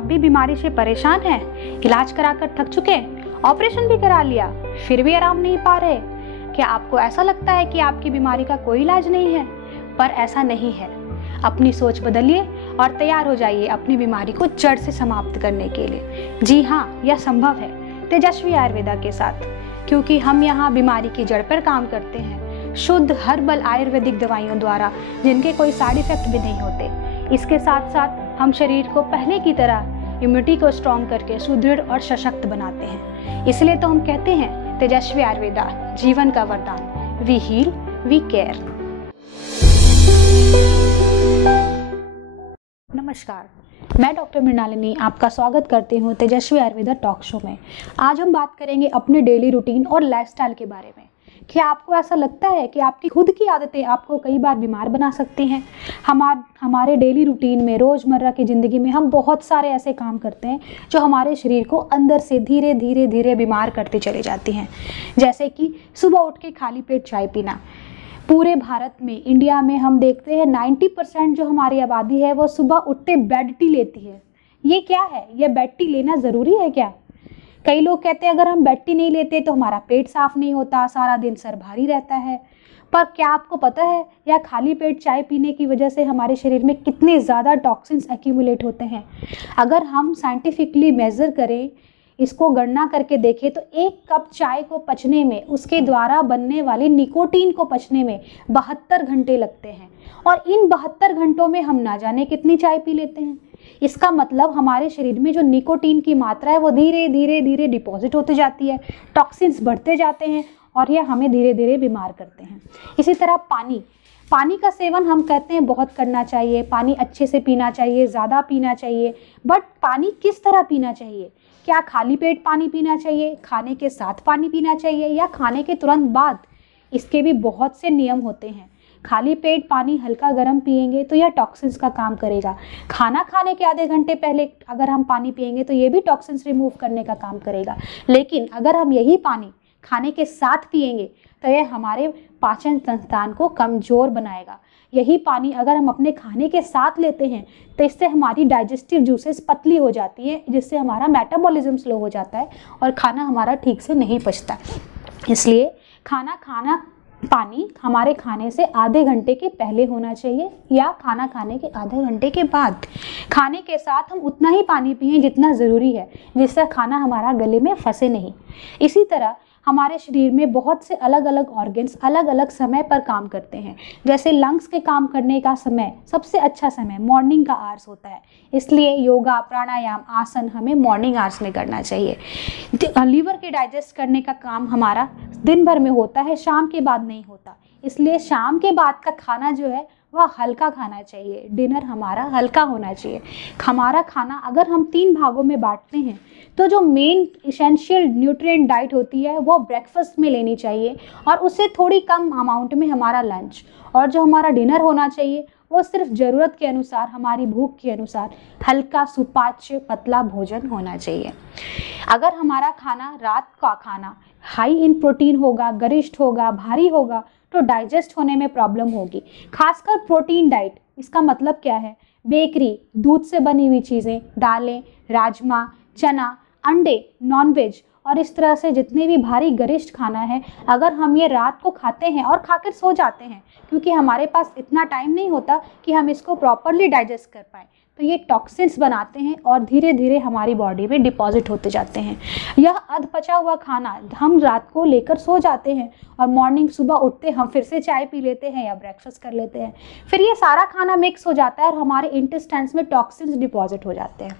आप भी बीमारी से परेशान हैं? इलाज कराकर थक चुके हैं, ऑपरेशन भी करा लिया, फिर भी आराम नहीं पा रहे? क्या आपको ऐसा लगता है कि आपकी बीमारी का कोई इलाज नहीं है? पर ऐसा नहीं है। अपनी सोच बदलिए और तैयार हो जाइए अपनी बीमारी को जड़ से समाप्त करने के लिए। जी हाँ, यह संभव है तेजस्वी आयुर्वेदा के साथ, क्योंकि हम यहाँ बीमारी की जड़ पर काम करते हैं, शुद्ध हर्बल आयुर्वेदिक दवाइयों द्वारा, जिनके कोई साइड इफेक्ट भी नहीं होते। इसके साथ साथ हम शरीर को पहले की तरह इम्यूनिटी को स्ट्रॉन्ग करके सुदृढ़ और सशक्त बनाते हैं। इसलिए तो हम कहते हैं तेजस्वी आयुर्वेदा जीवन का वरदान। We heal, we care. नमस्कार, मैं डॉक्टर मृणालिनी आपका स्वागत करती हूँ तेजस्वी आयुर्वेदा टॉक शो में। आज हम बात करेंगे अपने डेली रूटीन और लाइफस्टाइल के बारे में। क्या आपको ऐसा लगता है कि आपकी खुद की आदतें आपको कई बार बीमार बना सकती हैं? हमारे डेली रूटीन में, रोज़मर्रा की ज़िंदगी में हम बहुत सारे ऐसे काम करते हैं जो हमारे शरीर को अंदर से धीरे धीरे धीरे बीमार करते चले जाती हैं। जैसे कि सुबह उठ के खाली पेट चाय पीना। पूरे भारत में, इंडिया में हम देखते हैं 90% जो हमारी आबादी है वो सुबह उठते बेड टी लेती है। ये क्या है? ये बेड टी लेना ज़रूरी है क्या? कई लोग कहते हैं अगर हम बेड टी नहीं लेते तो हमारा पेट साफ नहीं होता, सारा दिन सर भारी रहता है। पर क्या आपको पता है या खाली पेट चाय पीने की वजह से हमारे शरीर में कितने ज़्यादा टॉक्सिन्स एक्यूमुलेट होते हैं? अगर हम साइंटिफिकली मेज़र करें, इसको गणना करके देखें तो एक कप चाय को पचने में, उसके द्वारा बनने वाली निकोटीन को पचने में 72 घंटे लगते हैं। और इन 72 घंटों में हम ना जाने कितनी चाय पी लेते हैं। इसका मतलब हमारे शरीर में जो निकोटीन की मात्रा है वो धीरे धीरे धीरे डिपॉजिट होती जाती है, टॉक्सिन्स बढ़ते जाते हैं और यह हमें धीरे धीरे बीमार करते हैं। इसी तरह पानी का सेवन हम कहते हैं बहुत करना चाहिए, पानी अच्छे से पीना चाहिए, ज़्यादा पीना चाहिए। बट पानी किस तरह पीना चाहिए? क्या खाली पेट पानी पीना चाहिए, खाने के साथ पानी पीना चाहिए या खाने के तुरंत बाद? इसके भी बहुत से नियम होते हैं। खाली पेट पानी हल्का गर्म पिएंगे तो यह टॉक्सिन्स का काम करेगा। खाना खाने के आधे घंटे पहले अगर हम पानी पिएंगे तो ये भी टॉक्सिन्स रिमूव करने का काम करेगा। लेकिन अगर हम यही पानी खाने के साथ पिएंगे तो यह हमारे पाचन संस्थान को कमज़ोर बनाएगा। यही पानी अगर हम अपने खाने के साथ लेते हैं तो इससे हमारी डाइजेस्टिव जूसेस पतली हो जाती है, जिससे हमारा मेटाबॉलिज्म स्लो हो जाता है और खाना हमारा ठीक से नहीं पचता। इसलिए पानी हमारे खाने से आधे घंटे के पहले होना चाहिए या खाना खाने के आधे घंटे के बाद। खाने के साथ हम उतना ही पानी पिएं जितना ज़रूरी है, जिससे खाना हमारा गले में फंसे नहीं। इसी तरह हमारे शरीर में बहुत से अलग अलग ऑर्गन्स अलग अलग समय पर काम करते हैं। जैसे लंग्स के काम करने का समय, सबसे अच्छा समय मॉर्निंग का आवर्स होता है। इसलिए योगा, प्राणायाम, आसन हमें मॉर्निंग आवर्स में करना चाहिए। लीवर के डाइजेस्ट करने का काम हमारा दिन भर में होता है, शाम के बाद नहीं होता। इसलिए शाम के बाद का खाना जो है वह हल्का खाना चाहिए। डिनर हमारा हल्का होना चाहिए। हमारा खाना अगर हम 3 भागों में बांटते हैं तो जो मेन इसेंशियल न्यूट्रिएंट डाइट होती है वो ब्रेकफास्ट में लेनी चाहिए और उससे थोड़ी कम अमाउंट में हमारा लंच, और जो हमारा डिनर होना चाहिए वो सिर्फ ज़रूरत के अनुसार, हमारी भूख के अनुसार हल्का सुपाच्य पतला भोजन होना चाहिए। अगर हमारा खाना, रात का खाना हाई इन प्रोटीन होगा, गरिष्ठ होगा, भारी होगा तो डाइजेस्ट होने में प्रॉब्लम होगी। खासकर प्रोटीन डाइट, इसका मतलब क्या है? बेकरी, दूध से बनी हुई चीज़ें, दालें, राजमा, चना, अंडे, नॉनवेज और इस तरह से जितने भी भारी गरिष्ठ खाना है, अगर हम ये रात को खाते हैं और खाकर सो जाते हैं, क्योंकि हमारे पास इतना टाइम नहीं होता कि हम इसको प्रॉपरली डाइजेस्ट कर पाएँ, तो ये टॉक्सिन्स बनाते हैं और धीरे धीरे हमारी बॉडी में डिपॉजिट होते जाते हैं। यह अधपचा हुआ खाना हम रात को लेकर सो जाते हैं और मॉर्निंग सुबह उठते हम फिर से चाय पी लेते हैं या ब्रेकफास्ट कर लेते हैं। फिर ये सारा खाना मिक्स हो जाता है और हमारे इंटेस्टाइन्स में टॉक्सिन्स डिपॉजिट हो जाते हैं।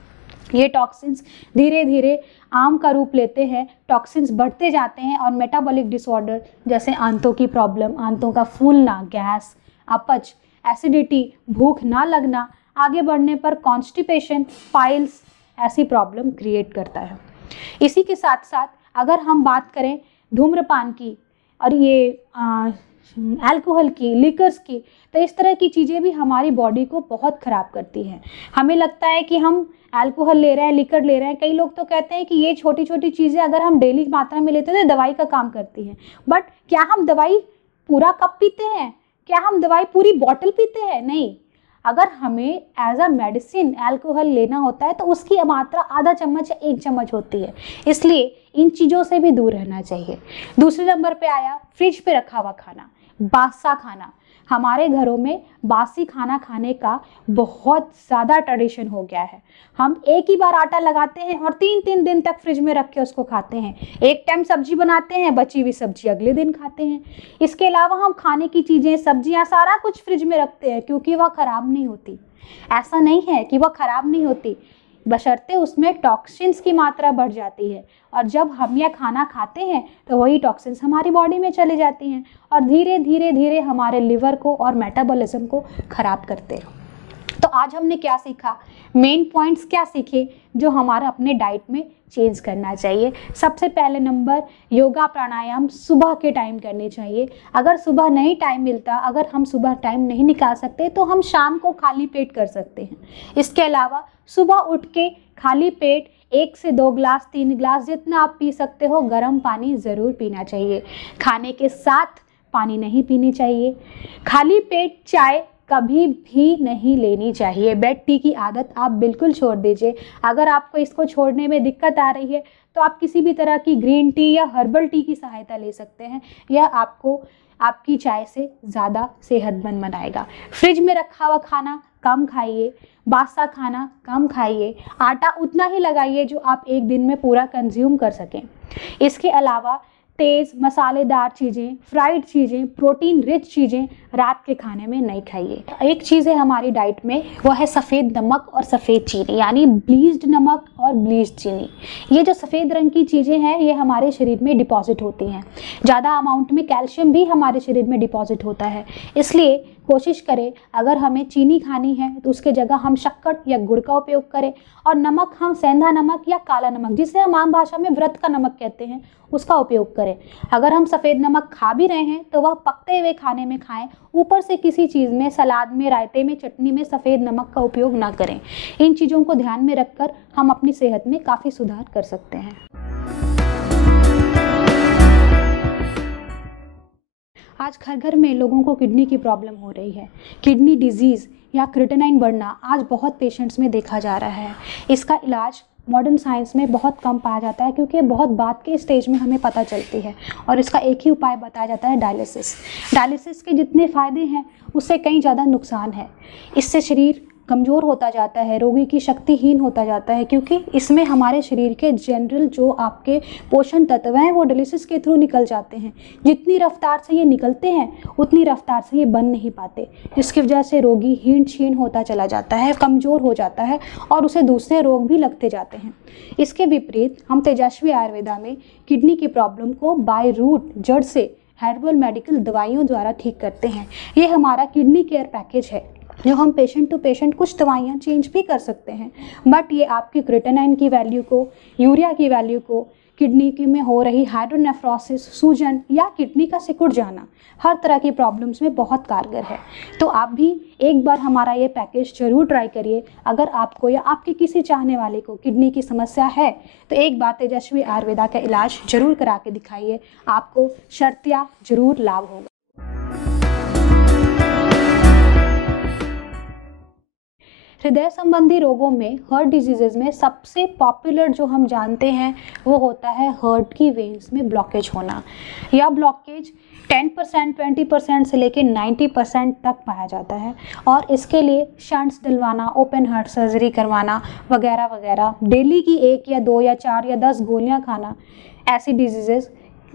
ये टॉक्सिन्स धीरे धीरे आम का रूप लेते हैं, टॉक्सिन्स बढ़ते जाते हैं और मेटाबॉलिक डिसऑर्डर जैसे आंतों की प्रॉब्लम, आंतों का फूलना, गैस, अपच, एसिडिटी, भूख ना लगना, आगे बढ़ने पर कॉन्स्टिपेशन, पाइल्स, ऐसी प्रॉब्लम क्रिएट करता है। इसी के साथ साथ अगर हम बात करें धूम्रपान की और ये अल्कोहल की, लिकर्स की, तो इस तरह की चीज़ें भी हमारी बॉडी को बहुत ख़राब करती हैं। हमें लगता है कि हम अल्कोहल ले रहे हैं, लिकर ले रहे हैं। कई लोग तो कहते हैं कि ये छोटी छोटी चीज़ें अगर हम डेली मात्रा में लेते हैं तो दवाई का काम करती हैं। बट क्या हम दवाई पूरा कप पीते हैं? क्या हम दवाई पूरी बॉटल पीते हैं? नहीं। अगर हमें एज अ मेडिसिन अल्कोहल लेना होता है तो उसकी मात्रा आधा चम्मच या 1 चम्मच होती है, इसलिए इन चीज़ों से भी दूर रहना चाहिए। दूसरे नंबर पे आया फ्रिज पे रखा हुआ खाना, बासा खाना। हमारे घरों में बासी खाना खाने का बहुत ज़्यादा ट्रेडिशन हो गया है। हम एक ही बार आटा लगाते हैं और 3-3 दिन तक फ्रिज में रख के उसको खाते हैं। एक टाइम सब्जी बनाते हैं, बची हुई सब्जी अगले दिन खाते हैं। इसके अलावा हम खाने की चीज़ें, सब्जियां, सारा कुछ फ्रिज में रखते हैं क्योंकि वह ख़राब नहीं होती। ऐसा नहीं है कि वह ख़राब नहीं होती, बशर्ते उसमें टॉक्सिन्स की मात्रा बढ़ जाती है, और जब हम यह खाना खाते हैं तो वही टॉक्सिन्स हमारी बॉडी में चली जाती हैं और धीरे धीरे धीरे हमारे लिवर को और मेटाबॉलिज्म को ख़राब करते हैं। तो आज हमने क्या सीखा, मेन पॉइंट्स क्या सीखे जो हमारा अपने डाइट में चेंज करना चाहिए। सबसे पहले नंबर, योगा प्राणायाम सुबह के टाइम करने चाहिए। अगर सुबह नहीं टाइम मिलता, अगर हम सुबह टाइम नहीं निकाल सकते तो हम शाम को खाली पेट कर सकते हैं। इसके अलावा सुबह उठ के खाली पेट 1 से 2 ग्लास, 3 ग्लास, जितना आप पी सकते हो, गर्म पानी ज़रूर पीना चाहिए। खाने के साथ पानी नहीं पीनी चाहिए। खाली पेट चाय कभी भी नहीं लेनी चाहिए। बेड टी की आदत आप बिल्कुल छोड़ दीजिए। अगर आपको इसको छोड़ने में दिक्कत आ रही है तो आप किसी भी तरह की ग्रीन टी या हर्बल टी की सहायता ले सकते हैं। यह आपको आपकी चाय से ज़्यादा सेहतमंद बनाएगा। फ्रिज में रखा हुआ खाना कम खाइए, बासा खाना कम खाइए, आटा उतना ही लगाइए जो आप एक दिन में पूरा कंज्यूम कर सकें। इसके अलावा तेज़ मसालेदार चीज़ें, फ्राइड चीज़ें, प्रोटीन रिच चीज़ें रात के खाने में नहीं खाइए। एक चीज़ है हमारी डाइट में, वो है सफ़ेद नमक और सफ़ेद चीनी, यानी ब्लीच्ड नमक और ब्लीच्ड चीनी। ये जो सफ़ेद रंग की चीज़ें हैं ये हमारे शरीर में डिपॉजिट होती हैं। ज़्यादा अमाउंट में कैल्शियम भी हमारे शरीर में डिपॉजिट होता है, इसलिए कोशिश करें अगर हमें चीनी खानी है तो उसके जगह हम शक्कर या गुड़ का उपयोग करें, और नमक हम सेंधा नमक या काला नमक, जिसे हम आम भाषा में व्रत का नमक कहते हैं, उसका उपयोग करें। अगर हम सफ़ेद नमक खा भी रहे हैं तो वह पकते हुए खाने में खाएं, ऊपर से किसी चीज़ में, सलाद में, रायते में, चटनी में सफ़ेद नमक का उपयोग ना करें। इन चीज़ों को ध्यान में रखकर हम अपनी सेहत में काफ़ी सुधार कर सकते हैं। आज घर घर में लोगों को किडनी की प्रॉब्लम हो रही है। किडनी डिजीज़ या क्रिएटिनिन बढ़ना आज बहुत पेशेंट्स में देखा जा रहा है। इसका इलाज मॉडर्न साइंस में बहुत कम पाया जाता है क्योंकि बहुत बाद के स्टेज में हमें पता चलती है, और इसका एक ही उपाय बताया जाता है, डायलिसिस। डायलिसिस के जितने फ़ायदे हैं उससे कई ज़्यादा नुकसान है। इससे शरीर कमज़ोर होता जाता है, रोगी की शक्तिहीन होता जाता है, क्योंकि इसमें हमारे शरीर के जनरल जो आपके पोषण तत्व हैं वो डायलिसिस के थ्रू निकल जाते हैं। जितनी रफ्तार से ये निकलते हैं उतनी रफ्तार से ये बन नहीं पाते, जिसकी वजह से रोगी हीन क्षीण होता चला जाता है, कमज़ोर हो जाता है और उसे दूसरे रोग भी लगते जाते हैं। इसके विपरीत हम तेजस्वी आयुर्वेदा में किडनी की प्रॉब्लम को बाय रूट, जड़ से हर्बल मेडिकल दवाइयों द्वारा ठीक करते हैं। ये हमारा किडनी केयर पैकेज है जो हम पेशेंट टू पेशेंट कुछ दवाइयाँ चेंज भी कर सकते हैं, बट ये आपकी क्रिएटिनिन की वैल्यू को, यूरिया की वैल्यू को, किडनी की में हो रही हाइड्रोनेफ्रोसिस, सूजन या किडनी का सिकुड़ जाना, हर तरह की प्रॉब्लम्स में बहुत कारगर है। तो आप भी एक बार हमारा ये पैकेज ज़रूर ट्राई करिए। अगर आपको या आपके किसी चाहने वाले को किडनी की समस्या है तो एक बार तेजस्वी आयुर्वेदा का इलाज ज़रूर करा के दिखाइए, आपको शर्तिया ज़रूर लाभ होगा। हृदय संबंधी रोगों में, हार्ट डिजीज़ में सबसे पॉपुलर जो हम जानते हैं वो होता है हार्ट की वेन्स में ब्लॉकेज होना। यह ब्लॉकेज 10%, 20% से लेकर 90% तक पाया जाता है, और इसके लिए शंट्स डलवाना, ओपन हार्ट सर्जरी करवाना वगैरह वगैरह, डेली की 1 या 2 या 4 या 10 गोलियां खाना, ऐसी डिजीज़,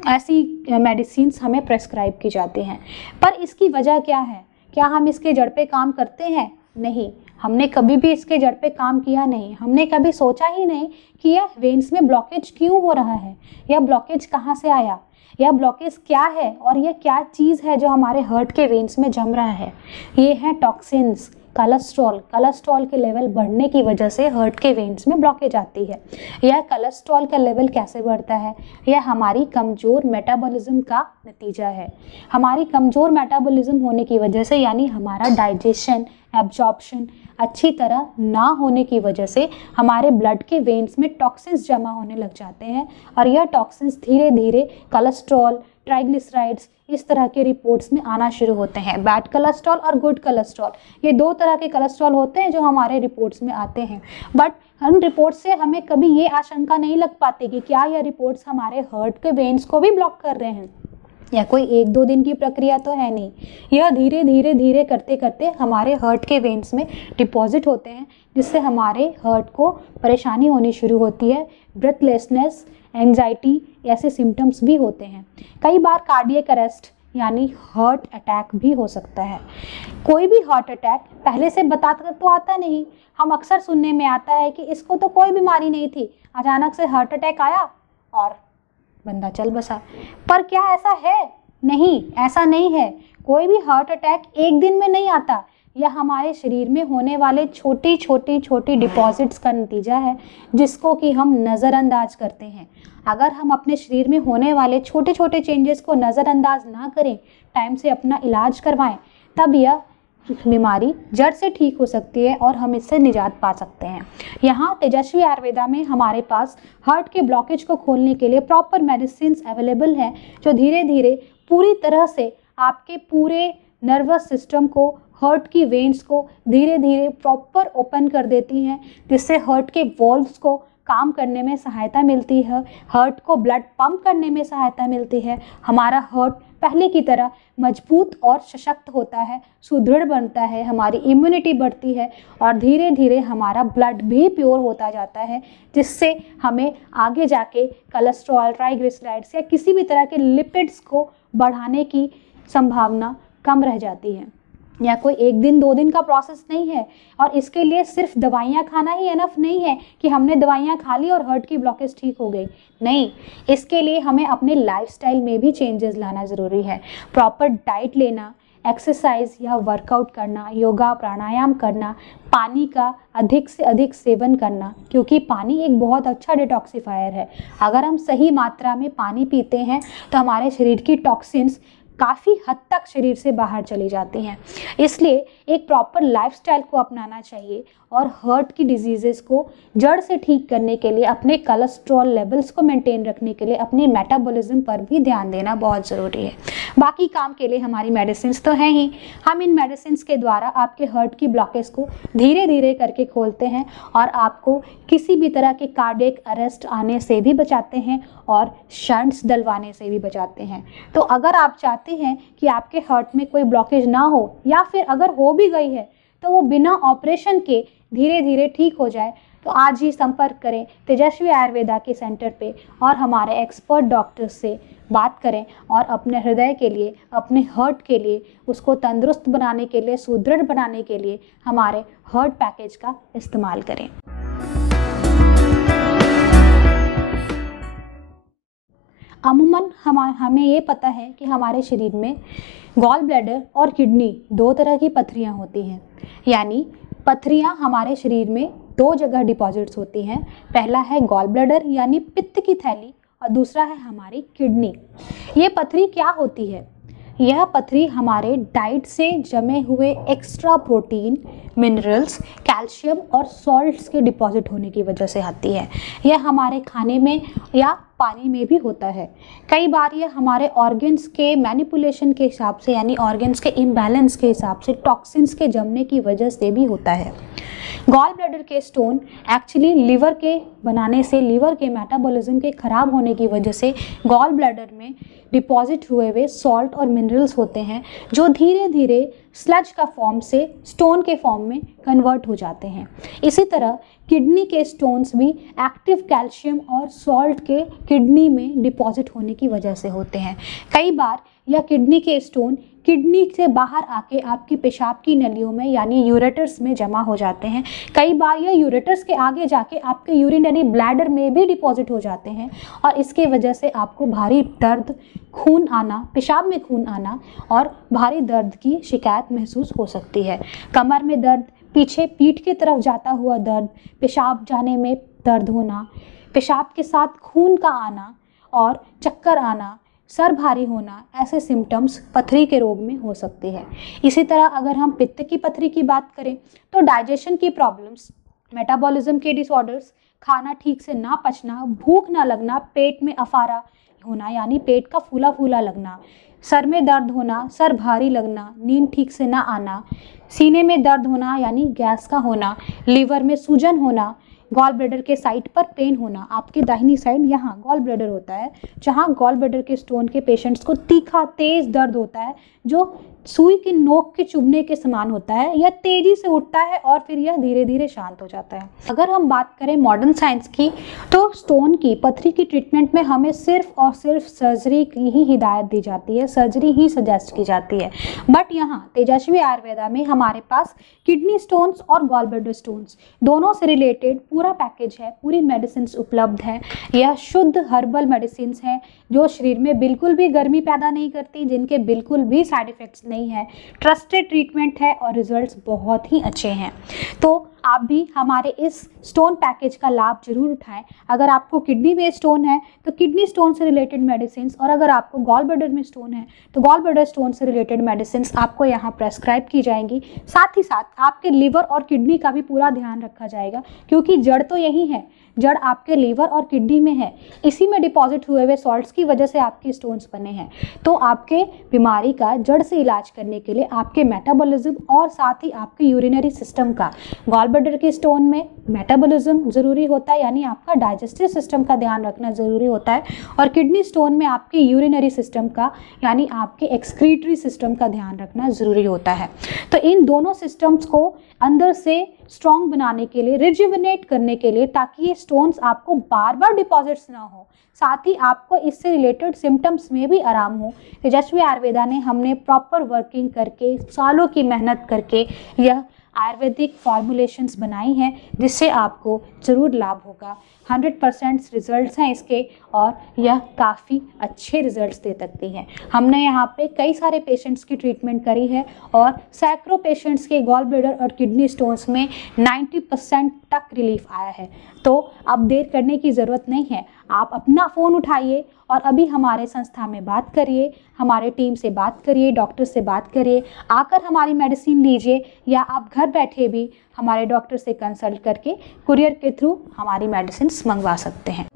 ऐसी मेडिसिन्स हमें प्रेस्क्राइब की जाती हैं। पर इसकी वजह क्या है? क्या हम इसके जड़ पे काम करते हैं? नहीं, हमने कभी भी इसके जड़ पे काम किया नहीं। हमने कभी सोचा ही नहीं कि यह वेन्स में ब्लॉकेज क्यों हो रहा है, यह ब्लॉकेज कहाँ से आया, यह ब्लॉकेज क्या है, और यह क्या चीज़ है जो हमारे हार्ट के वेन्स में जम रहा है। ये है टॉक्सिन्स, कोलेस्ट्रॉल के लेवल बढ़ने की वजह से हार्ट के वेन्स में ब्लॉकेज आती है। यह कोलेस्ट्रॉल का लेवल कैसे बढ़ता है? यह हमारी कमज़ोर मेटाबॉलिज्म का नतीजा है। हमारी कमज़ोर मेटाबॉलिज्म होने की वजह से, यानी हमारा डाइजेशन, एब्जॉर्प्शन अच्छी तरह ना होने की वजह से हमारे ब्लड के वेन्स में टॉक्सिन्स जमा होने लग जाते हैं, और यह टॉक्सिन्स धीरे धीरे कोलेस्ट्रॉल, ट्राइग्लिसराइड्स, इस तरह के रिपोर्ट्स में आना शुरू होते हैं। बैड कोलेस्ट्रॉल और गुड कोलेस्ट्रॉल, ये दो तरह के कोलेस्ट्रॉल होते हैं जो हमारे रिपोर्ट्स में आते हैं। बट हम रिपोर्ट से हमें कभी ये आशंका नहीं लग पाती कि क्या यह रिपोर्ट्स हमारे हार्ट के वेन्स को भी ब्लॉक कर रहे हैं। या कोई 1-2 दिन की प्रक्रिया तो है नहीं, यह धीरे धीरे धीरे करते करते हमारे हार्ट के वेन्स में डिपॉजिट होते हैं, जिससे हमारे हार्ट को परेशानी होनी शुरू होती है। ब्रेथलेसनेस, एंजाइटी ऐसे सिम्टम्स भी होते हैं। कई बार कार्डियक अरेस्ट यानी हार्ट अटैक भी हो सकता है। कोई भी हार्ट अटैक पहले से बताता तो आता नहीं, हम अक्सर सुनने में आता है कि इसको तो कोई बीमारी नहीं थी, अचानक से हार्ट अटैक आया और बंदा चल बसा। पर क्या ऐसा है? नहीं, ऐसा नहीं है। कोई भी हार्ट अटैक एक दिन में नहीं आता, यह हमारे शरीर में होने वाले छोटी छोटी डिपॉजिट्स का नतीजा है, जिसको कि हम नज़रअंदाज करते हैं। अगर हम अपने शरीर में होने वाले छोटे छोटे चेंजेस को नज़रअंदाज ना करें, टाइम से अपना इलाज करवाएं, तब यह बीमारी जड़ से ठीक हो सकती है और हम इससे निजात पा सकते हैं। यहाँ तेजस्वी आयुर्वेदा में हमारे पास हार्ट के ब्लॉकेज को खोलने के लिए प्रॉपर मेडिसिन अवेलेबल हैं, जो धीरे धीरे पूरी तरह से आपके पूरे नर्वस सिस्टम को, हार्ट की वेन्स को धीरे धीरे प्रॉपर ओपन कर देती हैं, जिससे हार्ट के वॉल्व्स को काम करने में सहायता मिलती है, हार्ट को ब्लड पंप करने में सहायता मिलती है। हमारा हार्ट पहले की तरह मजबूत और सशक्त होता है, सुदृढ़ बनता है, हमारी इम्यूनिटी बढ़ती है और धीरे धीरे हमारा ब्लड भी प्योर होता जाता है, जिससे हमें आगे जाके कोलेस्ट्रॉल, ट्राइग्लिसराइड्स या किसी भी तरह के लिपिड्स को बढ़ाने की संभावना कम रह जाती है। या कोई 1 दिन 2 दिन का प्रोसेस नहीं है, और इसके लिए सिर्फ दवाइयाँ खाना ही एनफ नहीं है कि हमने दवाइयाँ खा ली और हार्ट की ब्लॉकेज ठीक हो गई। नहीं, इसके लिए हमें अपने लाइफस्टाइल में भी चेंजेस लाना ज़रूरी है। प्रॉपर डाइट लेना, एक्सरसाइज या वर्कआउट करना, योगा प्राणायाम करना, पानी का अधिक से अधिक सेवन करना, क्योंकि पानी एक बहुत अच्छा डिटॉक्सिफायर है। अगर हम सही मात्रा में पानी पीते हैं तो हमारे शरीर की टॉक्सिन्स काफ़ी हद तक शरीर से बाहर चली जाती हैं। इसलिए एक प्रॉपर लाइफस्टाइल को अपनाना चाहिए और हार्ट की डिजीज़ेस को जड़ से ठीक करने के लिए, अपने कोलेस्ट्रॉल लेवल्स को मेंटेन रखने के लिए अपनी मेटाबॉलिज्म पर भी ध्यान देना बहुत ज़रूरी है। बाकी काम के लिए हमारी मेडिसिन्स तो हैं ही, हम इन मेडिसिन्स के द्वारा आपके हार्ट की ब्लॉकेज को धीरे धीरे करके खोलते हैं और आपको किसी भी तरह के कार्डियक अरेस्ट आने से भी बचाते हैं और शंट्स डलवाने से भी बचाते हैं। तो अगर आप चाहते हैं कि आपके हार्ट में कोई ब्लॉकेज ना हो, या फिर अगर हो भी गई है तो वो बिना ऑपरेशन के धीरे धीरे ठीक हो जाए, तो आज ही संपर्क करें तेजस्वी आयुर्वेदा के सेंटर पे और हमारे एक्सपर्ट डॉक्टर्स से बात करें और अपने हृदय के लिए, अपने हार्ट के लिए, उसको तंदुरुस्त बनाने के लिए, सुदृढ़ बनाने के लिए हमारे हार्ट पैकेज का इस्तेमाल करें। अमूमन हमें ये पता है कि हमारे शरीर में गॉल ब्लैडर और किडनी 2 तरह की पथरियाँ होती हैं। यानी पथरियाँ हमारे शरीर में 2 जगह डिपॉजिट्स होती हैं। पहला है गॉल ब्लैडर यानी पित्त की थैली, और दूसरा है हमारी किडनी। ये पथरी क्या होती है? यह पथरी हमारे डाइट से जमे हुए एक्स्ट्रा प्रोटीन, मिनरल्स, कैल्शियम और सॉल्ट्स के डिपॉजिट होने की वजह से आती है। यह हमारे खाने में या पानी में भी होता है। कई बार यह हमारे ऑर्गन्स के मैनिपुलेशन के हिसाब से, यानी ऑर्गन्स के इम्बैलेंस के हिसाब से, टॉक्सिन्स के जमने की वजह से भी होता है। गॉल ब्लैडर के स्टोन एक्चुअली लिवर के बनाने से, लिवर के मेटाबॉलिज्म के ख़राब होने की वजह से गॉल ब्लैडर में डिपॉजिट हुए हुए सॉल्ट और मिनरल्स होते हैं, जो धीरे धीरे स्लज का फॉर्म से स्टोन के फॉर्म में कन्वर्ट हो जाते हैं। इसी तरह किडनी के स्टोन्स भी एक्टिव कैल्शियम और सॉल्ट के किडनी में डिपॉजिट होने की वजह से होते हैं। कई बार यह किडनी के स्टोन किडनी से बाहर आके आपकी पेशाब की नलियों में यानी यूरेटर्स में जमा हो जाते हैं। कई बार यह यूरेटर्स के आगे जाके आपके यूरिनरी ब्लैडर में भी डिपॉजिट हो जाते हैं, और इसके वजह से आपको भारी दर्द, खून आना, पेशाब में खून आना और भारी दर्द की शिकायत महसूस हो सकती है। कमर में दर्द, पीछे पीठ की तरफ जाता हुआ दर्द, पेशाब जाने में दर्द होना, पेशाब के साथ खून का आना और चक्कर आना, सर भारी होना, ऐसे सिम्टम्स पथरी के रोग में हो सकते हैं। इसी तरह अगर हम पित्त की पथरी की बात करें तो डाइजेशन की प्रॉब्लम्स, मेटाबॉलिज्म के डिसऑर्डर्स, खाना ठीक से ना पचना, भूख ना लगना, पेट में अफारा होना यानी पेट का फूला फूला लगना, सर में दर्द होना, सर भारी लगना, नींद ठीक से ना आना, सीने में दर्द होना यानी गैस का होना, लीवर में सूजन होना, गॉल ब्लैडर के साइड पर पेन होना, आपकी दाहिनी साइड यहाँ गॉल ब्लैडर होता है, जहाँ गॉल ब्लैडर के स्टोन के पेशेंट्स को तीखा तेज दर्द होता है जो सुई की नोक के चुभने के समान होता है। यह तेजी से उठता है और फिर यह धीरे धीरे शांत हो जाता है। अगर हम बात करें मॉडर्न साइंस की, तो स्टोन की पथरी की ट्रीटमेंट में हमें सिर्फ और सिर्फ सर्जरी की ही हिदायत दी जाती है, सर्जरी ही सजेस्ट की जाती है। बट यहाँ तेजस्वी आयुर्वेदा में हमारे पास किडनी स्टोन्स और गॉल ब्लैडर स्टोन्स दोनों से रिलेटेड पूरा पैकेज है, पूरी मेडिसिन उपलब्ध है। यह शुद्ध हर्बल मेडिसिन है जो शरीर में बिल्कुल भी गर्मी पैदा नहीं करती, जिनके बिल्कुल भी साइड इफ़ेक्ट्स नहीं है, ट्रस्टेड ट्रीटमेंट है और रिजल्ट्स बहुत ही अच्छे हैं। तो आप भी हमारे इस स्टोन पैकेज का लाभ जरूर उठाएं। अगर आपको किडनी में स्टोन है तो किडनी स्टोन से रिलेटेड मेडिसिन, और अगर आपको गॉल ब्लैडर में स्टोन है तो गॉल ब्लैडर स्टोन से रिलेटेड मेडिसिन आपको यहाँ प्रेस्क्राइब की जाएंगी। साथ ही साथ आपके लिवर और किडनी का भी पूरा ध्यान रखा जाएगा, क्योंकि जड़ तो यही है, जड़ आपके लीवर और किडनी में है। इसी में डिपॉजिट हुए हुए सॉल्ट्स की वजह से आपके स्टोन्स बने हैं। तो आपके बीमारी का जड़ से इलाज करने के लिए आपके मेटाबॉलिज्म और साथ ही आपके यूरिनरी सिस्टम का, गॉल ब्लैडर के स्टोन में मेटाबॉलिज्म ज़रूरी होता है यानी आपका डाइजेस्टिव सिस्टम का ध्यान रखना ज़रूरी होता है, और किडनी स्टोन में आपके यूरिनरी सिस्टम का यानी आपके एक्सक्रीटरी सिस्टम का ध्यान रखना ज़रूरी होता है। तो इन दोनों सिस्टम्स को अंदर से स्ट्रॉन्ग बनाने के लिए, रिजुविनेट करने के लिए, ताकि ये स्टोन्स आपको बार बार डिपॉजिट्स ना हो, साथ ही आपको इससे रिलेटेड सिम्टम्स में भी आराम हो, तेजस्वी आयुर्वेदा ने हमने प्रॉपर वर्किंग करके, सालों की मेहनत करके यह आयुर्वेदिक फॉर्मुलेशंस बनाई हैं, जिससे आपको ज़रूर लाभ होगा। 100% रिजल्ट्स हैं इसके और यह काफ़ी अच्छे रिजल्ट्स दे सकती हैं। हमने यहाँ पे कई सारे पेशेंट्स की ट्रीटमेंट करी है और सैकड़ों पेशेंट्स के गॉल ब्लैडर और किडनी स्टोन्स में 90% तक रिलीफ आया है। तो अब देर करने की ज़रूरत नहीं है, आप अपना फ़ोन उठाइए और अभी हमारे संस्था में बात करिए, हमारे टीम से बात करिए, डॉक्टर से बात करिए, आकर हमारी मेडिसिन लीजिए, या आप घर बैठे भी हमारे डॉक्टर से कंसल्ट करके कुरियर के थ्रू हमारी मेडिसिन मंगवा सकते हैं।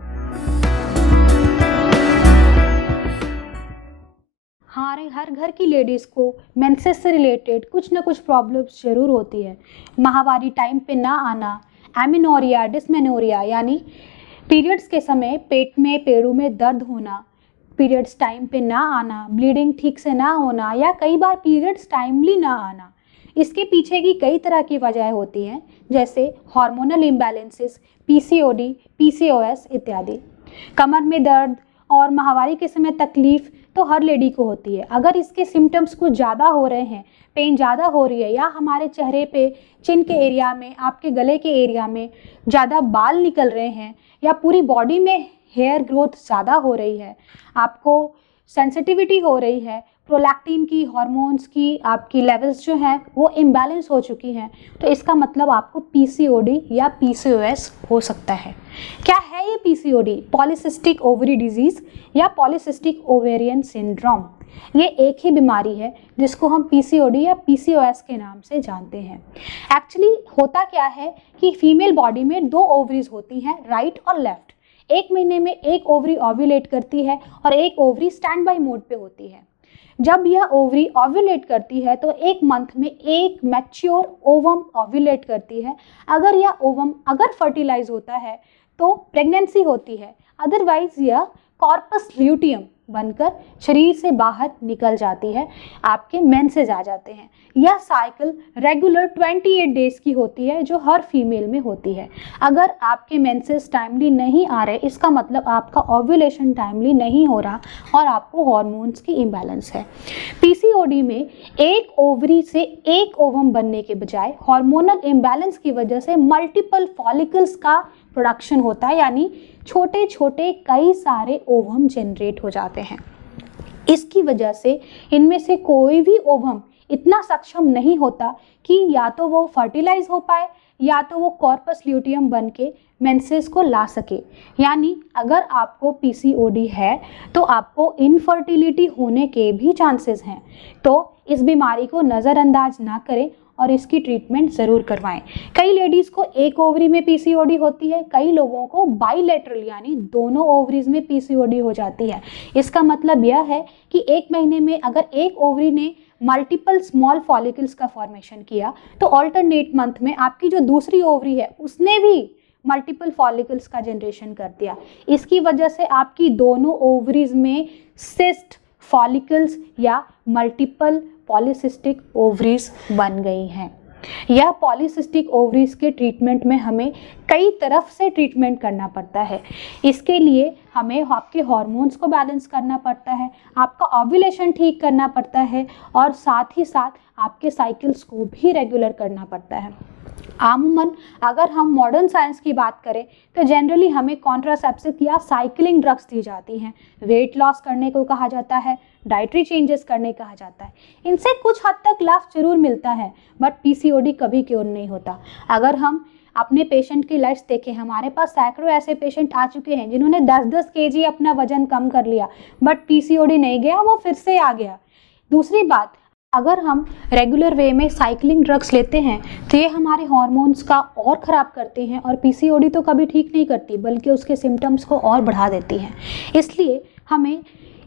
हमारे हर घर की लेडीज़ को मेंसेस से रिलेटेड कुछ ना कुछ प्रॉब्लम्स ज़रूर होती है। माहवारी टाइम पे ना आना, एमिनोरिया, डिस्मेनोरिया यानी पीरियड्स के समय पेट में, पेड़ों में दर्द होना, पीरियड्स टाइम पे ना आना, ब्लीडिंग ठीक से ना होना, या कई बार पीरियड्स टाइमली ना आना। इसके पीछे की कई तरह की वजह होती हैं, जैसे हार्मोनल इम्बैलेंसेस, पीसीओडी, पीसीओएस इत्यादि। कमर में दर्द और माहवारी के समय तकलीफ तो हर लेडी को होती है। अगर इसके सिम्टम्स कुछ ज़्यादा हो रहे हैं, पेन ज़्यादा हो रही है, या हमारे चेहरे पे, चिन के एरिया में, आपके गले के एरिया में ज़्यादा बाल निकल रहे हैं, या पूरी बॉडी में हेयर ग्रोथ ज़्यादा हो रही है, आपको सेंसिटिविटी हो रही है, प्रोलैक्टिन की, हार्मोन्स की आपकी लेवल्स जो हैं वो इम्बैलेंस हो चुकी हैं, तो इसका मतलब आपको पीसीओडी या पीसीओएस हो सकता है। क्या है ये पीसीओडी? पॉलीसिस्टिक ओवरी डिजीज़ या पॉलीसिस्टिक ओवेरियन सिंड्रोम। ये एक ही बीमारी है जिसको हम पीसीओडी या पीसीओएस के नाम से जानते हैं। एक्चुअली होता क्या है कि फीमेल बॉडी में 2 ओवरीज होती हैं, राइट और लेफ्ट। 1 महीने में एक ओवरी ओव्यूलेट करती है और एक ओवरी स्टैंड बाय मोड पे होती है। जब यह ओवरी ओव्यूलेट करती है तो 1 मंथ में एक मैच्योर ओवम ओव्यूलेट करती है। अगर यह ओवम फर्टिलाइज होता है तो प्रेगनेंसी होती है, अदरवाइज यह कॉर्पस ल्यूटियम बनकर शरीर से बाहर निकल जाती है, आपके मेंसेस आ जाते हैं। यह साइकिल रेगुलर 28 डेज की होती है जो हर फीमेल में होती है। अगर आपके मेंसेस टाइमली नहीं आ रहे, इसका मतलब आपका ओव्यूलेशन टाइमली नहीं हो रहा और आपको हार्मोन्स की इम्बैलेंस है। पीसीओडी में एक ओवरी से एक ओवम बनने के बजाय हार्मोनल इम्बैलेंस की वजह से मल्टीपल फॉलिकल्स का प्रोडक्शन होता है, यानी छोटे छोटे कई सारे ओवम जनरेट हो जाते हैं। इसकी वजह से इनमें से कोई भी ओवम इतना सक्षम नहीं होता कि या तो वो फर्टिलाइज हो पाए या तो वो कॉर्पस ल्यूटियम बन के मेंसेस को ला सके। यानी अगर आपको पीसीओडी है तो आपको इनफर्टिलिटी होने के भी चांसेस हैं। तो इस बीमारी को नज़रअंदाज ना करें और इसकी ट्रीटमेंट ज़रूर करवाएं। कई लेडीज़ को एक ओवरी में पीसीओडी होती है, कई लोगों को बाइलेटरल यानी दोनों ओवरीज में पीसीओडी हो जाती है। इसका मतलब यह है कि एक महीने में अगर एक ओवरी ने मल्टीपल स्मॉल फॉलिकल्स का फॉर्मेशन किया तो ऑल्टरनेट मंथ में आपकी जो दूसरी ओवरी है उसने भी मल्टीपल फॉलिकल्स का जनरेशन कर दिया। इसकी वजह से आपकी दोनों ओवरीज में सिस्ट फॉलिकल्स या मल्टीपल पॉलीसिस्टिक ओवरीज बन गई हैं। यह पॉलीसिस्टिक ओवरीज के ट्रीटमेंट में हमें कई तरफ से ट्रीटमेंट करना पड़ता है। इसके लिए हमें आपके हार्मोन्स को बैलेंस करना पड़ता है, आपका ओव्यूलेशन ठीक करना पड़ता है और साथ ही साथ आपके साइकिल्स को भी रेगुलर करना पड़ता है। आमूमन अगर हम मॉडर्न साइंस की बात करें तो जनरली हमें कॉन्ट्रासेप्टिव या साइक्लिंग ड्रग्स दी जाती हैं। वेट लॉस करने को कहा जाता है, डाइटरी चेंजेस करने कहा जाता है। इनसे कुछ हद तक लाभ जरूर मिलता है, बट पीसीओडी कभी क्योर नहीं होता। अगर हम अपने पेशेंट की लाइफ देखें, हमारे पास सैकड़ों ऐसे पेशेंट आ चुके हैं जिन्होंने 10-10 केजी अपना वजन कम कर लिया, बट पीसीओडी नहीं गया, वो फिर से आ गया। दूसरी बात, अगर हम रेगुलर वे में साइक्लिंग ड्रग्स लेते हैं तो ये हमारे हार्मोन्स का और ख़राब करते हैं और पीसीओडी तो कभी ठीक नहीं करती बल्कि उसके सिम्टम्स को और बढ़ा देती हैं। इसलिए हमें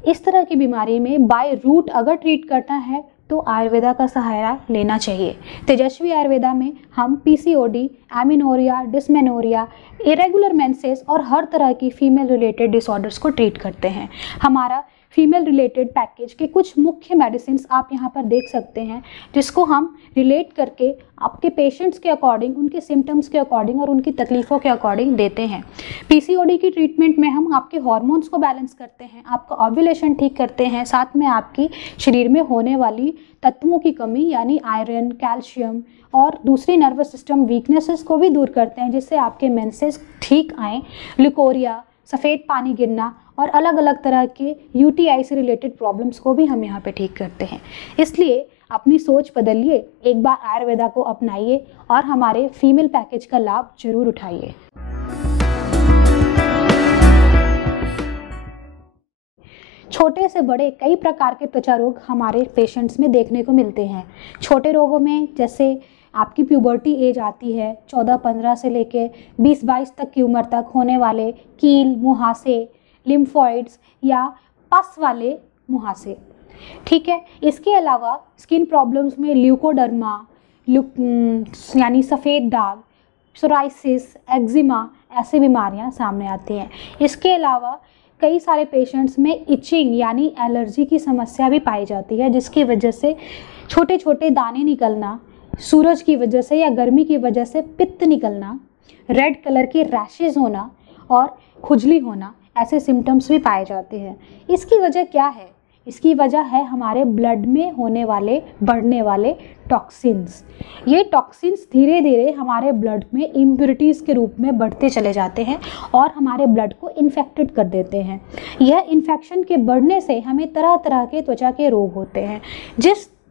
इस तरह की बीमारी में बाय रूट अगर ट्रीट करना है तो आयुर्वेदा का सहारा लेना चाहिए। तेजस्वी आयुर्वेदा में हम PCOD, amenorrhoea, dysmenorrhoea, irregular menses और हर तरह की फीमेल रिलेटेड डिसऑर्डर्स को ट्रीट करते हैं। हमारा फीमेल रिलेटेड पैकेज के कुछ मुख्य मेडिसिन्स आप यहाँ पर देख सकते हैं, जिसको हम रिलेट करके आपके पेशेंट्स के अकॉर्डिंग, उनके सिम्टम्स के अकॉर्डिंग और उनकी तकलीफ़ों के अकॉर्डिंग देते हैं। पीसीओडी की ट्रीटमेंट में हम आपके हार्मोन्स को बैलेंस करते हैं, आपका ओव्यूलेशन ठीक करते हैं, साथ में आपकी शरीर में होने वाली तत्वों की कमी यानी आयरन, कैल्शियम और दूसरी नर्वस सिस्टम वीकनेसेस को भी दूर करते हैं, जिससे आपके मेंसेस ठीक आएँ। लिकोरिया, सफ़ेद पानी गिरना और अलग अलग तरह के यूटीआई से रिलेटेड प्रॉब्लम्स को भी हम यहाँ पे ठीक करते हैं। इसलिए अपनी सोच बदलिए, एक बार आयुर्वेदा को अपनाइए और हमारे फीमेल पैकेज का लाभ जरूर उठाइए। छोटे से बड़े कई प्रकार के त्वचा रोग हमारे पेशेंट्स में देखने को मिलते हैं। छोटे रोगों में जैसे आपकी प्यूबर्टी एज आती है 14-15 से लेके 20-22 तक की उम्र तक होने वाले कील, मुहासे, लिम्फॉइड्स या पस वाले मुहासे, ठीक है। इसके अलावा स्किन प्रॉब्लम्स में ल्यूकोडर्मा यानी सफ़ेद दाग, सोराइसिस, एक्जिमा ऐसी बीमारियां सामने आती हैं। इसके अलावा कई सारे पेशेंट्स में इचिंग यानी एलर्जी की समस्या भी पाई जाती है, जिसकी वजह से छोटे छोटे दाने निकलना, सूरज की वजह से या गर्मी की वजह से पित्त निकलना, रेड कलर के रैशेज होना और खुजली होना, ऐसे सिम्टम्स भी पाए जाते हैं। इसकी वजह क्या है? इसकी वजह है हमारे ब्लड में होने वाले बढ़ने वाले टॉक्सिन्स। ये टॉक्सिन्स धीरे धीरे हमारे ब्लड में इम्प्योरिटीज़ के रूप में बढ़ते चले जाते हैं और हमारे ब्लड को इन्फेक्टेड कर देते हैं। यह इन्फेक्शन के बढ़ने से हमें तरह तरह के त्वचा के रोग होते हैं,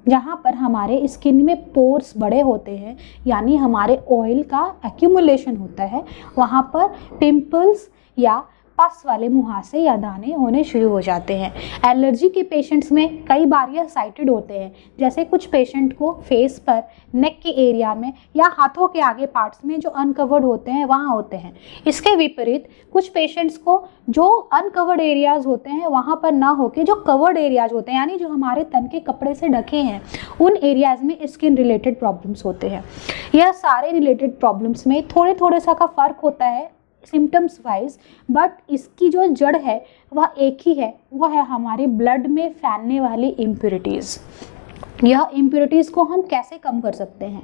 जहाँ पर हमारे स्किन में पोर्स बड़े होते हैं यानी हमारे ऑयल का एक्यूमुलेशन होता है, वहाँ पर पिंपल्स या पस वाले मुहासे या दाने होने शुरू हो जाते हैं। एलर्जी के पेशेंट्स में कई बार यह साइटेड होते हैं, जैसे कुछ पेशेंट को फेस पर, नेक के एरिया में या हाथों के आगे पार्ट्स में जो अनकवर्ड होते हैं वहाँ होते हैं। इसके विपरीत कुछ पेशेंट्स को जो अनकवर्ड एरियाज़ होते हैं वहाँ पर ना होके जो कवर्ड एरियाज़ होते हैं यानी जो हमारे तन के कपड़े से ढके हैं, उन एरियाज़ में स्किन रिलेटेड प्रॉब्लम्स होते हैं। यह सारे रिलेटेड प्रॉब्लम्स में थोड़े थोड़े सा का फ़र्क होता है सिम्टम्स वाइज, बट इसकी जो जड़ है वह एक ही है, वह है हमारे ब्लड में फैलने वाली इम्प्योरिटीज़। यह इम्प्योरिटीज़ को हम कैसे कम कर सकते हैं?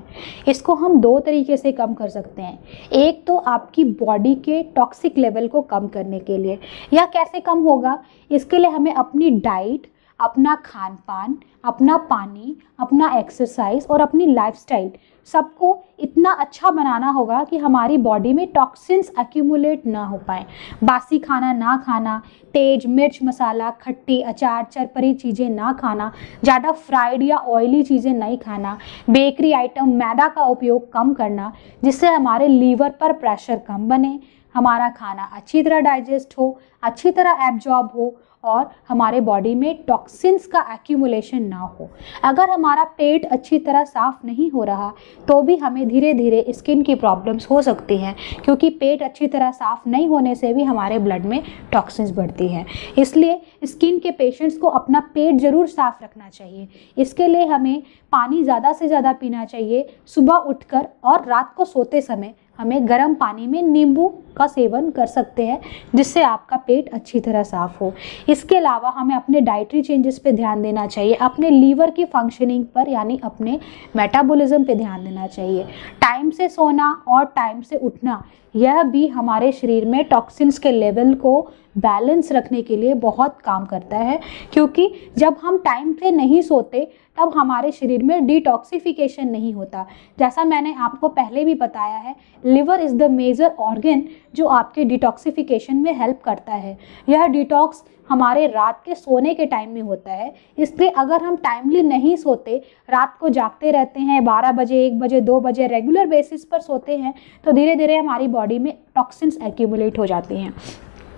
इसको हम दो तरीके से कम कर सकते हैं। एक तो आपकी बॉडी के टॉक्सिक लेवल को कम करने के लिए। यह कैसे कम होगा? इसके लिए हमें अपनी डाइट, अपना खान पान, अपना पानी, अपना एक्सरसाइज और अपनी लाइफस्टाइल सबको इतना अच्छा बनाना होगा कि हमारी बॉडी में टॉक्सिन्स एक्यूमुलेट ना हो पाए। बासी खाना ना खाना, तेज मिर्च मसाला, खट्टी, अचार, चरपरी चीज़ें ना खाना, ज़्यादा फ्राइड या ऑयली चीज़ें नहीं खाना, बेकरी आइटम, मैदा का उपयोग कम करना, जिससे हमारे लीवर पर प्रेशर कम बने, हमारा खाना अच्छी तरह डाइजेस्ट हो, अच्छी तरह एब्जॉर्ब हो और हमारे बॉडी में टॉक्सिन्स का एक्यूमुलेशन ना हो। अगर हमारा पेट अच्छी तरह साफ़ नहीं हो रहा तो भी हमें धीरे धीरे स्किन की प्रॉब्लम्स हो सकती हैं, क्योंकि पेट अच्छी तरह साफ़ नहीं होने से भी हमारे ब्लड में टॉक्सिन्स बढ़ती हैं। इसलिए स्किन के पेशेंट्स को अपना पेट ज़रूर साफ़ रखना चाहिए। इसके लिए हमें पानी ज़्यादा से ज़्यादा पीना चाहिए। सुबह उठकर और रात को सोते समय हमें गर्म पानी में नींबू का सेवन कर सकते हैं, जिससे आपका पेट अच्छी तरह साफ़ हो। इसके अलावा हमें अपने डाइटरी चेंजेस पे ध्यान देना चाहिए, अपने लीवर की फंक्शनिंग पर यानी अपने मेटाबॉलिज्म पे ध्यान देना चाहिए। टाइम से सोना और टाइम से उठना, यह भी हमारे शरीर में टॉक्सिन्स के लेवल को बैलेंस रखने के लिए बहुत काम करता है, क्योंकि जब हम टाइम पे नहीं सोते तब हमारे शरीर में डिटॉक्सिफिकेशन नहीं होता। जैसा मैंने आपको पहले भी बताया है, liver is the major organ जो आपके डिटॉक्सिफिकेशन में हेल्प करता है। यह डिटॉक्स हमारे रात के सोने के टाइम में होता है। इसलिए अगर हम टाइमली नहीं सोते, रात को जागते रहते हैं, 12 बजे, 1 बजे, 2 बजे रेगुलर बेसिस पर सोते हैं, तो धीरे धीरे हमारी बॉडी में टॉक्सिन्स एक्यूमुलेट हो जाती हैं।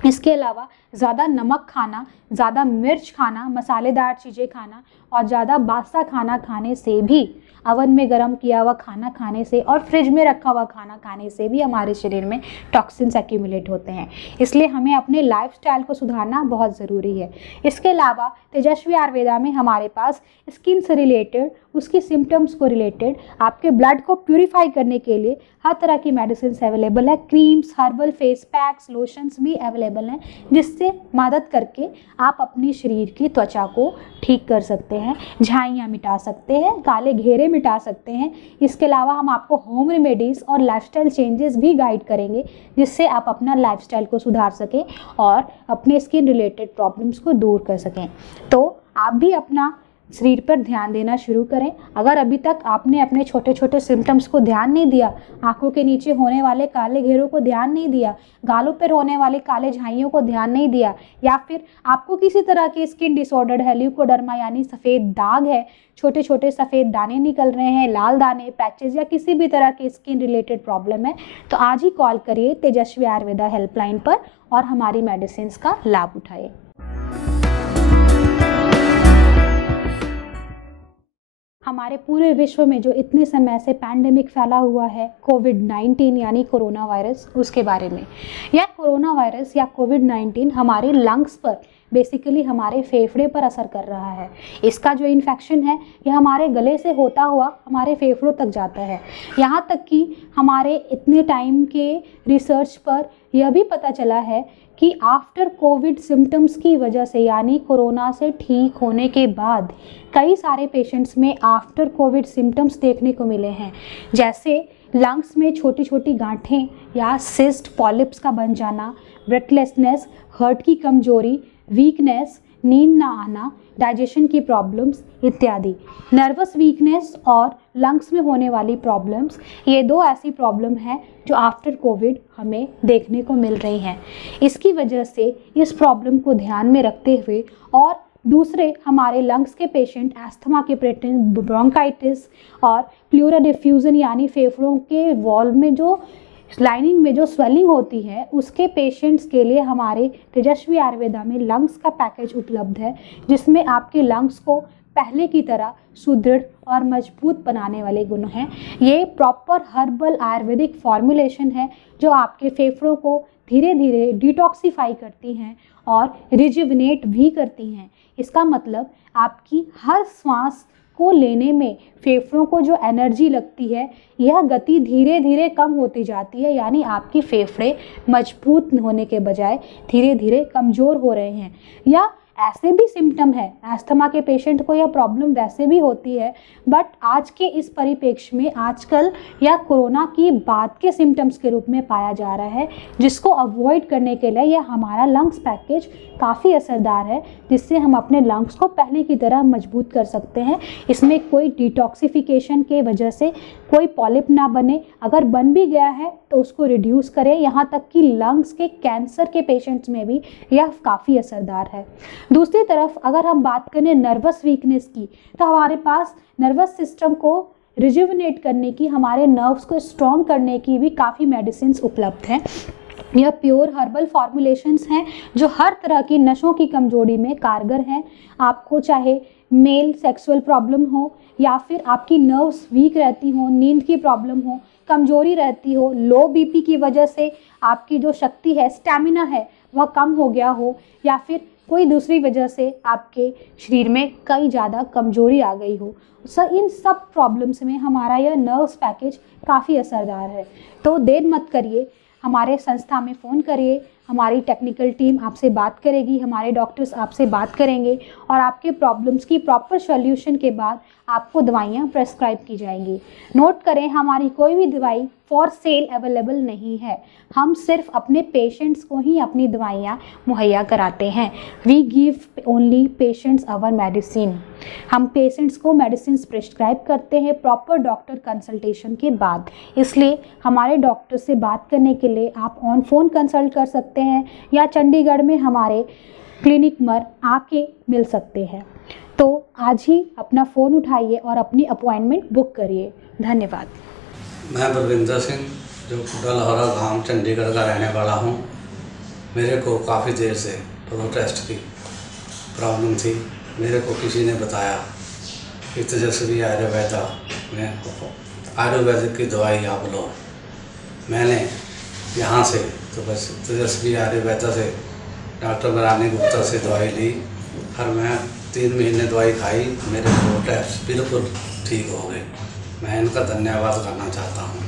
इसके अलावा ज़्यादा नमक खाना, ज़्यादा मिर्च खाना, मसालेदार चीज़ें खाना और ज़्यादा बासा खाना खाने से भी, अवन में गर्म किया हुआ खाना खाने से और फ्रिज में रखा हुआ खाना खाने से भी हमारे शरीर में टॉक्सिन्स एक्यूमुलेट होते हैं। इसलिए हमें अपने लाइफस्टाइल को सुधारना बहुत ज़रूरी है। इसके अलावा तेजस्वी आयुर्वेदा में हमारे पास स्किन से रिलेटेड, उसकी सिम्टम्स को रिलेटेड, आपके ब्लड को प्यूरिफाई करने के लिए हर तरह की मेडिसिन अवेलेबल है। Creams, herbal face packs, lotions भी अवेलेबल हैं, जिससे मदद करके आप अपनी शरीर की त्वचा को ठीक कर सकते हैं, झाइयाँ मिटा सकते हैं, काले घेरे मिटा सकते हैं। इसके अलावा हम आपको होम रेमेडीज़ और लाइफस्टाइल चेंजेस भी गाइड करेंगे, जिससे आप अपना लाइफस्टाइल को सुधार सकें और अपने स्किन रिलेटेड प्रॉब्लम्स को दूर कर सकें। तो आप भी अपना शरीर पर ध्यान देना शुरू करें। अगर अभी तक आपने अपने छोटे छोटे सिम्टम्स को ध्यान नहीं दिया, आंखों के नीचे होने वाले काले घेरों को ध्यान नहीं दिया, गालों पर होने वाले काले झाइयों को ध्यान नहीं दिया, या फिर आपको किसी तरह के स्किन डिसऑर्डर है, ल्यूकोडर्मा यानी सफ़ेद दाग है, छोटे छोटे सफ़ेद दाने निकल रहे हैं, लाल दाने, पैचेज या किसी भी तरह की स्किन रिलेटेड प्रॉब्लम है, तो आज ही कॉल करिए तेजस्वी आयुर्वेदा हेल्पलाइन पर और हमारी मेडिसिन का लाभ उठाइए। हमारे पूरे विश्व में जो इतने समय से पैंडेमिक फैला हुआ है, कोविड-19 यानी कोरोना वायरस, उसके बारे में। यह कोरोना वायरस या कोविड-19 हमारे लंग्स पर, बेसिकली हमारे फेफड़े पर असर कर रहा है। इसका जो इन्फेक्शन है यह हमारे गले से होता हुआ हमारे फेफड़ों तक जाता है। यहाँ तक कि हमारे इतने टाइम के रिसर्च पर यह भी पता चला है कि आफ्टर कोविड सिम्टम्स की वजह से, यानी कोरोना से ठीक होने के बाद, कई सारे पेशेंट्स में आफ्टर कोविड सिम्टम्स देखने को मिले हैं, जैसे लंग्स में छोटी छोटी गांठें या सिस्ट, पॉलिप्स का बन जाना, ब्रेथलेसनेस, हार्ट की कमजोरी, वीकनेस, नींद ना आना, डाइजेशन की प्रॉब्लम्स इत्यादि। नर्वस वीकनेस और लंग्स में होने वाली प्रॉब्लम्स, ये दो ऐसी प्रॉब्लम हैं जो आफ्टर कोविड हमें देखने को मिल रही हैं। इसकी वजह से इस प्रॉब्लम को ध्यान में रखते हुए और दूसरे हमारे लंग्स के पेशेंट अस्थमा के पेशेंट, ब्रोंकाइटिस और प्लूरल डिफ्यूजन यानी फेफड़ों के वॉल में जो लाइनिंग में जो स्वेलिंग होती है, उसके पेशेंट्स के लिए हमारे तेजस्वी आयुर्वेदा में लंग्स का पैकेज उपलब्ध है, जिसमें आपके लंग्स को पहले की तरह सुदृढ़ और मजबूत बनाने वाले गुण हैं। ये प्रॉपर हर्बल आयुर्वेदिक फॉर्मुलेशन है जो आपके फेफड़ों को धीरे धीरे डिटॉक्सिफाई करती हैं और रिजुविनेट भी करती हैं। इसका मतलब आपकी हर सांस को लेने में फेफड़ों को जो एनर्जी लगती है, यह गति धीरे धीरे कम होती जाती है, यानी आपकी फेफड़े मजबूत होने के बजाय धीरे धीरे कमज़ोर हो रहे हैं। या ऐसे भी सिम्टम है, अस्थमा के पेशेंट को यह प्रॉब्लम वैसे भी होती है, बट आज के इस परिप्रेक्ष्य में आजकल यह कोरोना की बाद के सिम्टम्स के रूप में पाया जा रहा है, जिसको अवॉइड करने के लिए यह हमारा लंग्स पैकेज काफ़ी असरदार है, जिससे हम अपने लंग्स को पहले की तरह मजबूत कर सकते हैं। इसमें कोई डिटॉक्सिफिकेशन के वजह से कोई पॉलिप ना बने, अगर बन भी गया है तो उसको रिड्यूस करें। यहाँ तक कि लंग्स के कैंसर के पेशेंट्स में भी यह काफ़ी असरदार है। दूसरी तरफ अगर हम बात करें नर्वस वीकनेस की, तो हमारे पास नर्वस सिस्टम को रिजुविनेट करने की, हमारे नर्व्स को स्ट्रॉन्ग करने की भी काफ़ी मेडिसिन उपलब्ध हैं। यह प्योर हर्बल फॉर्मुलेशंस हैं जो हर तरह की नसों की कमजोरी में कारगर हैं। आपको चाहे मेल सेक्सुअल प्रॉब्लम हो या फिर आपकी नर्व्स वीक रहती हो, नींद की प्रॉब्लम हो, कमजोरी रहती हो, लो बीपी की वजह से आपकी जो शक्ति है, स्टैमिना है, वह कम हो गया हो, या फिर कोई दूसरी वजह से आपके शरीर में कई ज़्यादा कमजोरी आ गई हो, इन सब प्रॉब्लम्स में हमारा यह नर्व्स पैकेज काफ़ी असरदार है। तो देर मत करिए, हमारे संस्था में फ़ोन करिए, हमारी टेक्निकल टीम आपसे बात करेगी, हमारे डॉक्टर्स आपसे बात करेंगे और आपके प्रॉब्लम्स की प्रॉपर सॉल्यूशन के बाद आपको दवाइयाँ प्रेस्क्राइब की जाएंगी। नोट करें, हमारी कोई भी दवाई फॉर सेल अवेलेबल नहीं है। हम सिर्फ अपने पेशेंट्स को ही अपनी दवाइयाँ मुहैया कराते हैं। We give only patients our medicine. हम पेशेंट्स को मेडिसिन प्रिस्क्राइब करते हैं प्रॉपर डॉक्टर कंसल्टेशन के बाद। इसलिए हमारे डॉक्टर से बात करने के लिए आप ऑन फ़ोन कंसल्ट कर सकते हैं या चंडीगढ़ में हमारे क्लिनिक पर आके मिल सकते हैं। तो आज ही अपना फ़ोन उठाइए और अपनी अपॉइंटमेंट बुक करिए। धन्यवाद। मैं बलविंदर सिंह, जो डलहौरा गांव चंडीगढ़ का रहने वाला हूं। मेरे को काफ़ी देर से प्रोस्टेट की प्रॉब्लम थी। मेरे को किसी ने बताया कि तेजस्वी आयुर्वेदा में आयुर्वेदिक की दवाई आप लो। मैंने यहाँ से तो बस तेजस्वी आयुर्वेदा से डॉक्टर बरानी गुप्ता से दवाई ली और मैं 3 महीने दवाई खाई। मेरे प्रोस्टेट बिल्कुल ठीक हो गए। मैं इनका धन्यवाद करना चाहता हूँ।